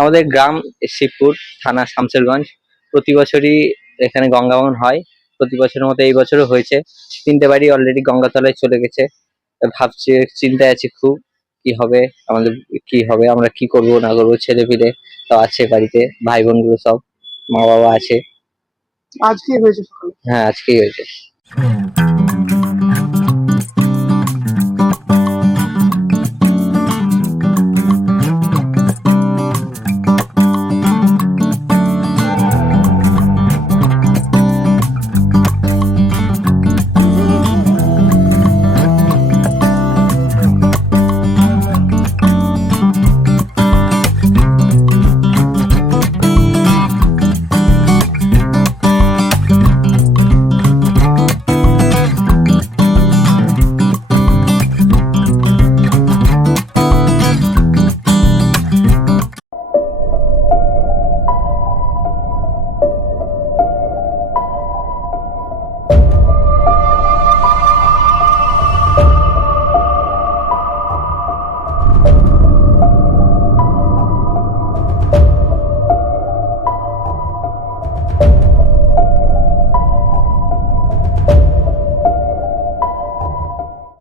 আমাদের গ্রাম শিবপুর থানা শামসেরগঞ্জ। প্রতি বছরই এখানে গঙ্গাবন হয়। প্রতি বছরের মতো এই বছরও হয়েছে। তিনটে বাড়ি অলরেডি গঙ্গাতলায় চলে গেছে। ভাবছি চিন্তায় আছি খুব কি হবে আমাদের কি হবে আমরা কি করব না করব ছেলে পিলে সব আছে বাড়িতে ভাই বোনগুলো সব মা বাবা আছে। আজকে হয়েছে হ্যাঁ আজকেই হয়েছে।